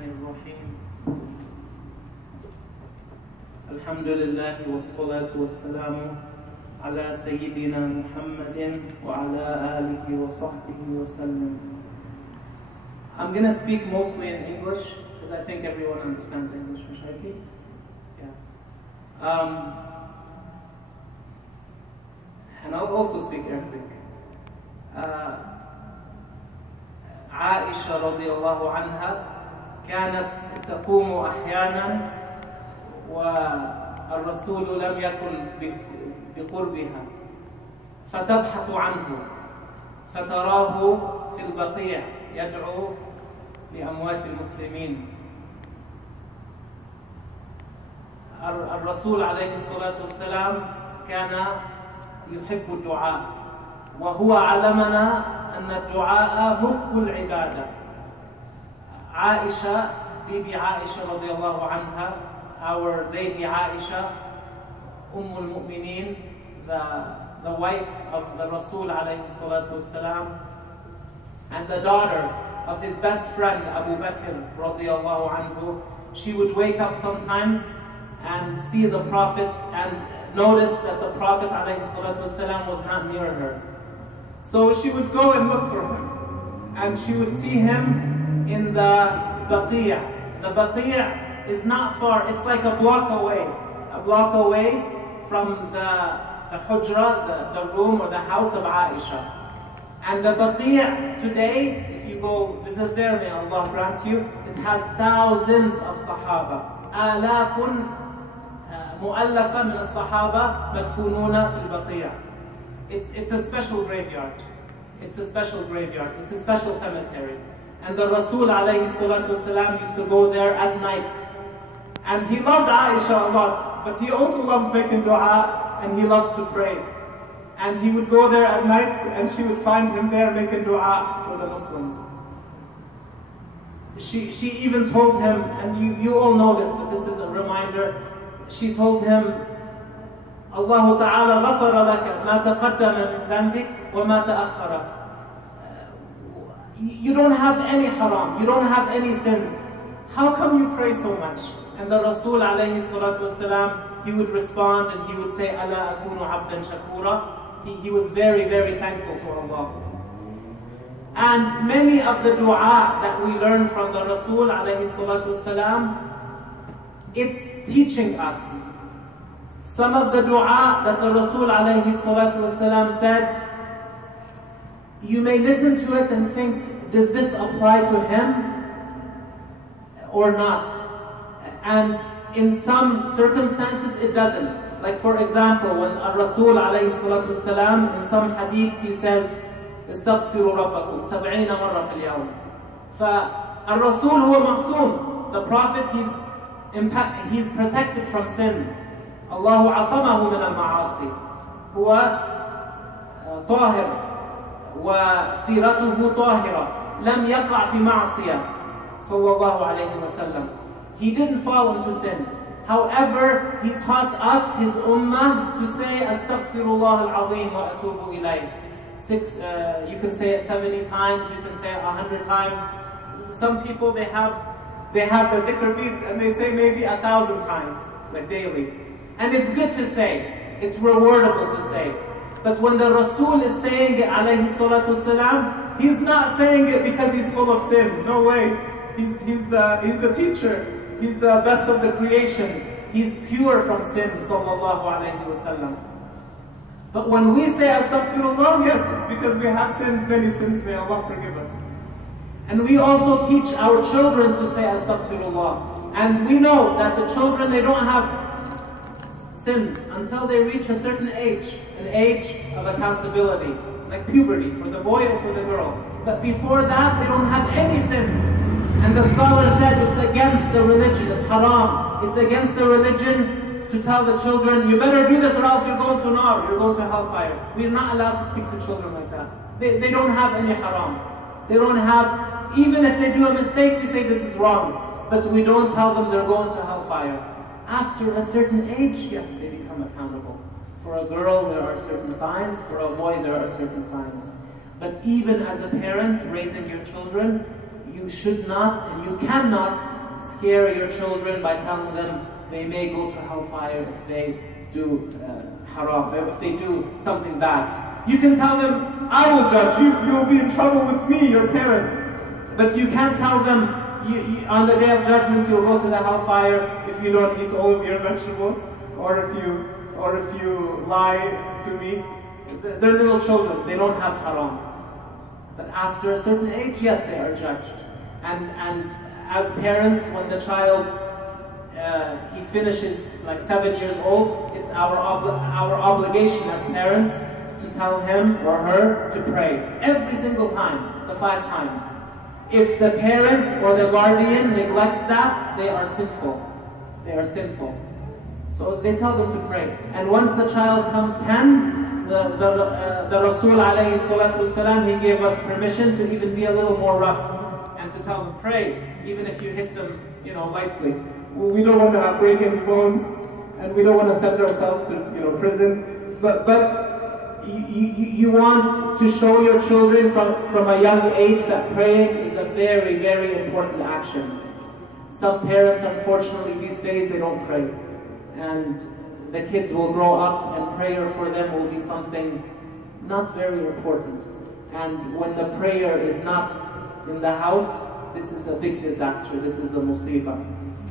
الرحمن الرحيم الحمد لله والصلاة والسلام على سيدنا محمد وعلى آله وصحبه وسلم. I'm going to speak mostly in English because I think everyone understands English. Yeah. And I'll also speak Arabic. عائشة رضي الله عنها كانت تقوم أحيانا والرسول لم يكن بقربها فتبحث عنه فتراه في البقيع يدعو لأموات المسلمين. الرسول عليه الصلاة والسلام كان يحب الدعاء، وهو علمنا أن الدعاء مخ العبادة. عائشة، Bibi Aisha رضي الله عنها, our lady Aisha, al-Mu'mineen, the wife of the Rasul عليه الصلاة والسلام, and the daughter of his best friend Abu Bakr رضي الله عنه, she would wake up sometimes and see the Prophet and notice that the Prophet ﷺ was not near her. So she would go and look for him, and she would see him in the Baqi'. The Baqi' is not far, it's like a block away from the Hujra, the room or the house of Aisha. And the Baqi' today, if you go visit there, may Allah grant you, it has thousands of Sahaba. آلاف مؤلفة من الصحابة مدفونون في البقيع. It's a special graveyard. It's a special cemetery. And the Rasul alayhi salatu wasalam used to go there at night. And he loved Aisha a lot, but he also loves making dua and he loves to pray. And he would go there at night and she would find him there making dua for the Muslims. She even told him, and you all know this, but this is a reminder, she told him, Allah Ta'ala غفر لك ما تقدم من ذنبك وما تأخر. You don't have any haram, you don't have any sins. How come you pray so much? And the Rasul alayhi salatu wasalam, he would respond and he would say, Ala akunu abdan shakura. He was very, very thankful to Allah. And many of the dua that we learn from the Rasul alayhi salatu wasalam, it's teaching us. Some of the dua that the Rasul alayhi salatu wasalam said, you may listen to it and think, does this apply to him or not? And in some circumstances it doesn't. Like for example, when Rasul alayhi salatu wasalam, in some hadith he says, استغفروا ربكم 70 مرة في اليوم. فالرسول هو معصوم. The Prophet, he's protected from sin. الله عصمه من المعاصي. هو طاهر وسيرته طاهرة. لم يقع في معصية. صلى الله عليه وسلم. He didn't fall into sins. However, he taught us, his ummah, to say Astaghfirullah al-Azim wa atubu ilayh. You can say it 70 times, you can say it 100 times. Some people, they have the dhikr beats and they say maybe 1,000 times, like daily. And it's good to say, it's rewardable to say. But when the Rasul is saying it, alayhi salatu wasalam, he's not saying it because he's full of sin. No way. He's the teacher. He's the best of the creation. He's pure from sin, sallallahu alayhi wasallam. But when we say astaghfirullah, yes, it's because we have sins, many sins, may Allah forgive us. And we also teach our children to say astaghfirullah. And we know that the children, they don't have sins until they reach a certain age, an age of accountability, like puberty, for the boy or for the girl. But before that, they don't have any sins. And the scholar said it's against the religion, it's haram. It's against the religion to tell the children, you better do this or else you're going to nar, you're going to hellfire. We're not allowed to speak to children like that. They don't have any haram. They don't have, even if they do a mistake, we say this is wrong. But we don't tell them they're going to hellfire. After a certain age, yes, they become accountable. For a girl, there are certain signs. For a boy, there are certain signs. But even as a parent raising your children, You should not and you cannot scare your children by telling them they may go to hellfire if they do haram, if they do something bad. You can tell them, I will judge you, you will be in trouble with me, your parent. But you can't tell them, on the day of judgment you will go to the hellfire if you don't eat all of your vegetables, or if you lie to me. They're little children, they don't have haram. But after a certain age, yes, they are judged. And as parents, when the child he finishes like 7 years old, it's our obligation as parents to tell him or her to pray every single time, the 5 times. If the parent or the guardian neglects that, they are sinful. They are sinful. So they tell them to pray. And once the child comes 10, the Rasul alayhi salatu wasalam, he gave us permission to even be a little more rough and to tell them pray, even if you hit them, lightly. We don't want to break any bones, and we don't want to send ourselves to prison. But you want to show your children from a young age that praying is a very, very important action. Some parents, unfortunately, these days they don't pray, and the kids will grow up and prayer for them will be something not very important. And when the prayer is not in the house, this is a big disaster, this is a musibah.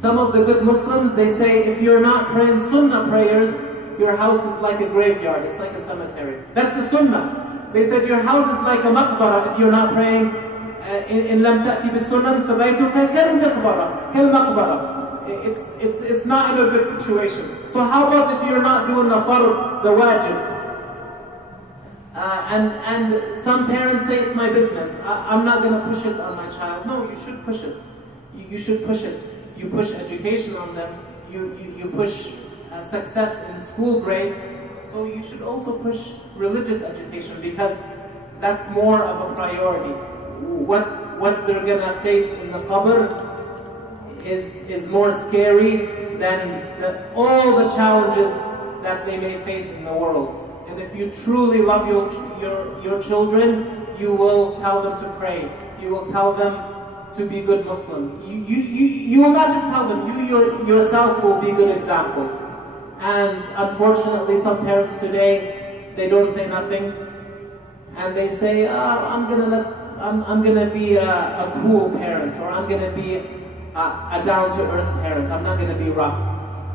Some of the good Muslims, they say if you're not praying sunnah prayers, your house is like a graveyard, it's like a cemetery. That's the sunnah. They said your house is like a maqbara if you're not praying. In lam ta'ti bis sunnah fabaytuka kal maqbara. It's not in a good situation. So how about if you're not doing the fard, the wajib? And some parents say it's my business. I'm not going to push it on my child. No, you should push it. You should push it. You push education on them. You push success in school grades. So you should also push religious education because that's more of a priority. What they're going to face in the qabr is more scary than all the challenges that they may face in the world. And if you truly love your children, you will tell them to pray. You will tell them to be good Muslim. You will not just tell them, you yourself will be good examples. And unfortunately, some parents today, they don't say nothing. And they say, I'm gonna be a cool parent, or I'm gonna be a down-to-earth parent. I'm not gonna be rough.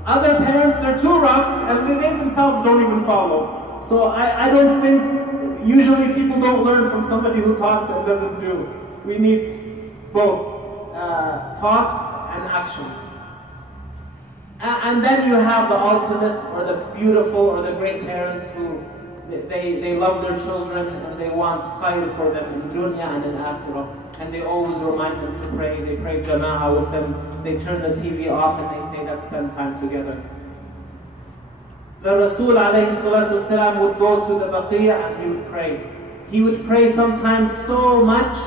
Other parents, they're too rough, and they themselves don't even follow. So I don't think, usually people don't learn from somebody who talks and doesn't do. We need both talk and action. And then you have the ultimate, or the beautiful, or the great parents who they love their children and they want khair for them in dunya and in akhirah. And they always remind them to pray. They pray jama'ah with them. They turn the TV off and they say, let's spend time together. The Rasul alayhi salatu wasalam would go to the Baqiyah and he would pray. He would pray sometimes so much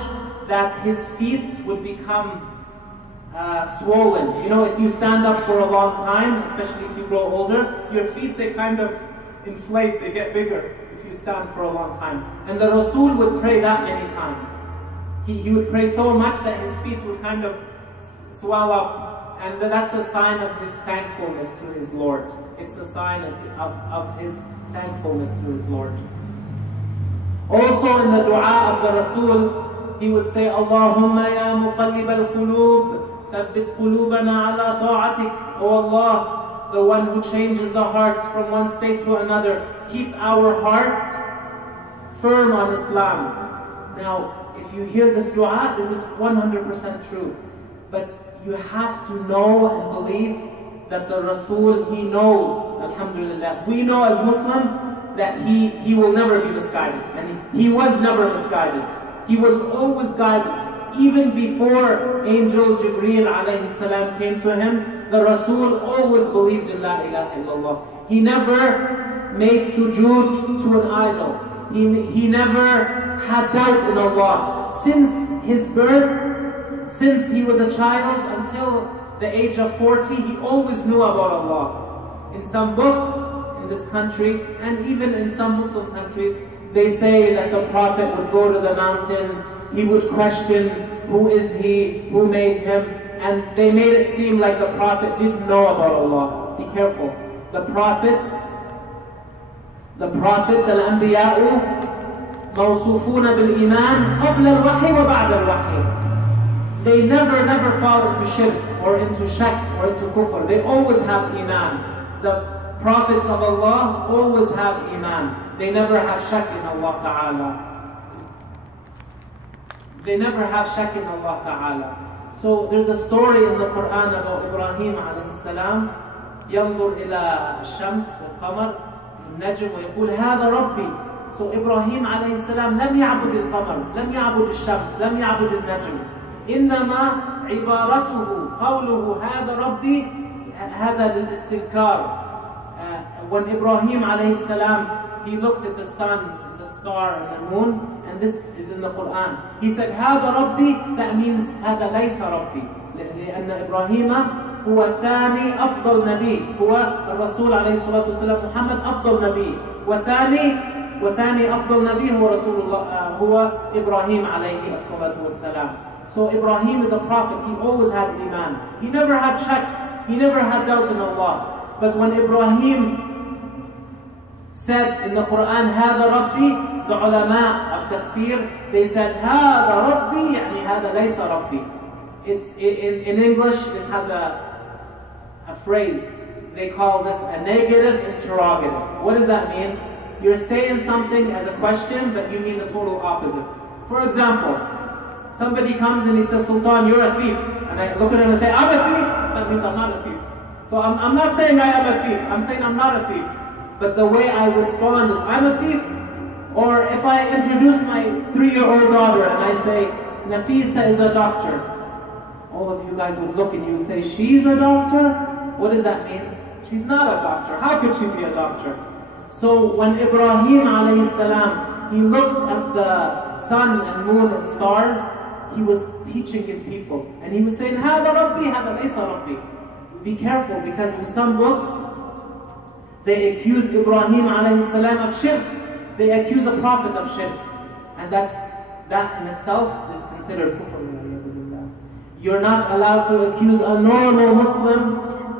that his feet would become swollen. If you stand up for a long time, especially if you grow older, your feet, they kind of inflate, they get bigger if you stand for a long time. And the Rasul would pray that many times. He would pray so much that his feet would kind of swell up, and that's a sign of his thankfulness to his Lord. It's a sign of his thankfulness to his Lord. Also in the dua of the Rasul, he would say, Allahumma ya muqallib al-qulub, thabbit qulubana ala ta'atik. O Allah, the one who changes the hearts from one state to another, keep our heart firm on Islam. Now, if you hear this dua, this is 100% true. But you have to know and believe that the Rasul, he knows, alhamdulillah. We know as Muslim that he will never be misguided. And he was never misguided. He was always guided. Even before Angel Jibreel alayhi salam came to him, the Rasul always believed in La ilaha illallah. He never made sujood to an idol. He never had doubt in Allah. Since his birth, since he was a child until the age of 40, he always knew about Allah. In some books in this country, and even in some Muslim countries, they say that the Prophet would go to the mountain, he would question who is he, who made him, and they made it seem like the Prophet didn't know about Allah. Be careful. The prophets, al-anbiya'u, موصوفون بالإيمان قبل الوحي وبعد الوحي. They never fall into shirk or into shak or into kufr. They always have iman. The prophets of Allah always have iman. They never have shak in Allah Ta'ala. They never have shak in Allah Ta'ala. So there's a story in the Quran about Ibrahim alayhi salam. ينظر إلى الشمس والقمر النجم ويقول هذا ربي. So Ibrahim alayhi salam لم يعبد القمر، لم يعبد الشمس، لم يعبد النجم. إنما عبارته قوله هذا ربي هذا للاستنكار. When Ibrahim alayhi salam, he looked at the sun, the star and the moon, and this is in the Quran. He said هذا ربي, that means هذا ليس ربي. لأن إبراهيم هو ثاني أفضل نبي، هو الرسول عليه الصلاة والسلام محمد أفضل نبي، وثاني أفضل نبي هو رسول الله هو إبراهيم عليه الصلاة والسلام. So Ibrahim is a prophet. He always had iman. He never had shak. He never had doubt in Allah. But when Ibrahim said in the Quran هذا ربي, the ulama of tafsir, they said هذا ربي يعني هذا ليس ربي. It's in English, this has a phrase. They call this a negative interrogative. What does that mean? You're saying something as a question, but you mean the total opposite. For example, somebody comes and he says, Sultan, you're a thief. And I look at him and say, I'm a thief. That means I'm not a thief. So I'm not saying I am a thief. I'm saying I'm not a thief. But the way I respond is, I'm a thief. Or if I introduce my 3-year-old daughter and I say, Nafisa is a doctor. All of you guys would look and you would say, she's a doctor? What does that mean? She's not a doctor. How could she be a doctor? So when Ibrahim alayhi salam, he looked at the sun and moon and stars, he was teaching his people. And he was saying, هذا ربي, هذا ليس ربي. Be careful, because in some books, they accuse Ibrahim alayhi salam of shirk. They accuse a prophet of shirk. And that in itself is considered kufr. You're not allowed to accuse a normal Muslim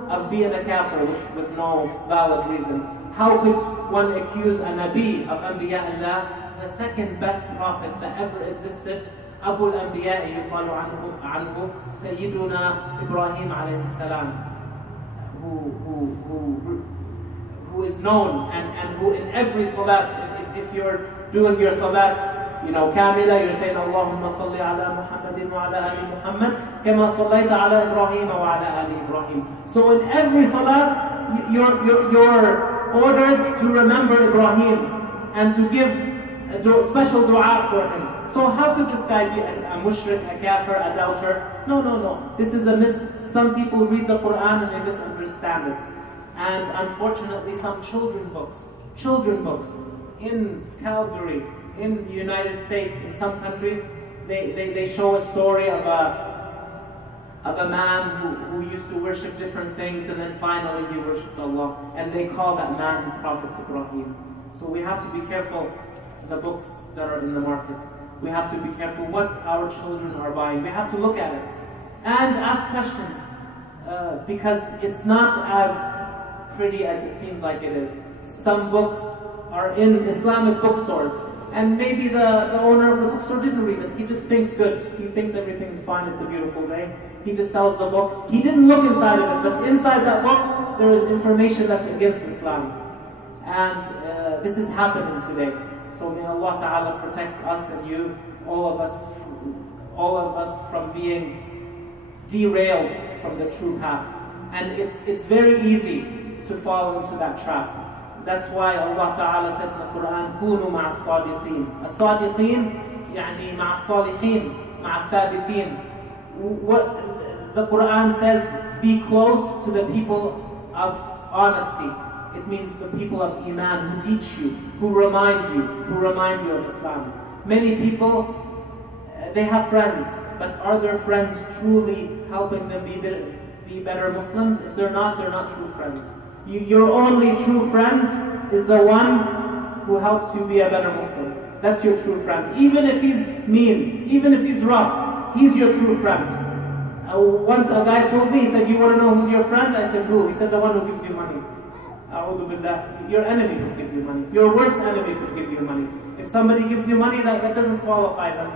of being a kafir with no valid reason. How could one accuse a Nabi of Anbiya Allah, the second best prophet that ever existed, Abu al-Anbiya yuqalu anhu, Sayyiduna Ibrahim alayhi salam, who is known and who in every salat, if you're doing your salat, kamila, you're saying Allahumma salli ala Muhammadin wa ala ali Muhammad kama sallaita ala Ibrahim wa ala ali Ibrahim. So in every salat, you're ordered to remember Ibrahim and to give a special dua for him. So how could this guy be a mushrik, a kafir, a doubter? No. This is some people read the Quran and they misunderstand it. And unfortunately, some children books in Calgary, in the United States, in some countries, they show a story of a man who used to worship different things, and then finally he worshipped Allah, and they call that man Prophet Ibrahim. So we have to be careful the books that are in the market. We have to be careful what our children are buying. We have to look at it and ask questions, because it's not as pretty as it seems like it is. Some books are in Islamic bookstores, and maybe the owner of the bookstore didn't read it. He just thinks good. He thinks everything's fine. It's a beautiful day. He just sells the book. He didn't look inside of it, but inside that book there is information that's against Islam. And this is happening today. So may Allah Ta'ala protect us and you, all of us from being derailed from the true path. And it's very easy to fall into that trap. That's why Allah Ta'ala said in the Quran, كونوا مع الصادقين. الصادقين يعني مع الصالحين, مع الثابتين. What the Quran says, be close to the people of honesty. It means the people of Iman who teach you, who remind you of Islam. Many people, they have friends, but are their friends truly helping them be better Muslims? If they're not true friends. Your only true friend is the one who helps you be a better Muslim. That's your true friend. Even if he's mean, even if he's rough, he's your true friend. Once a guy told me, he said, you want to know who's your friend? I said, who? He said, the one who gives you money. A'udhu billah. Your enemy could give you money. Your worst enemy could give you money. If somebody gives you money, that doesn't qualify them.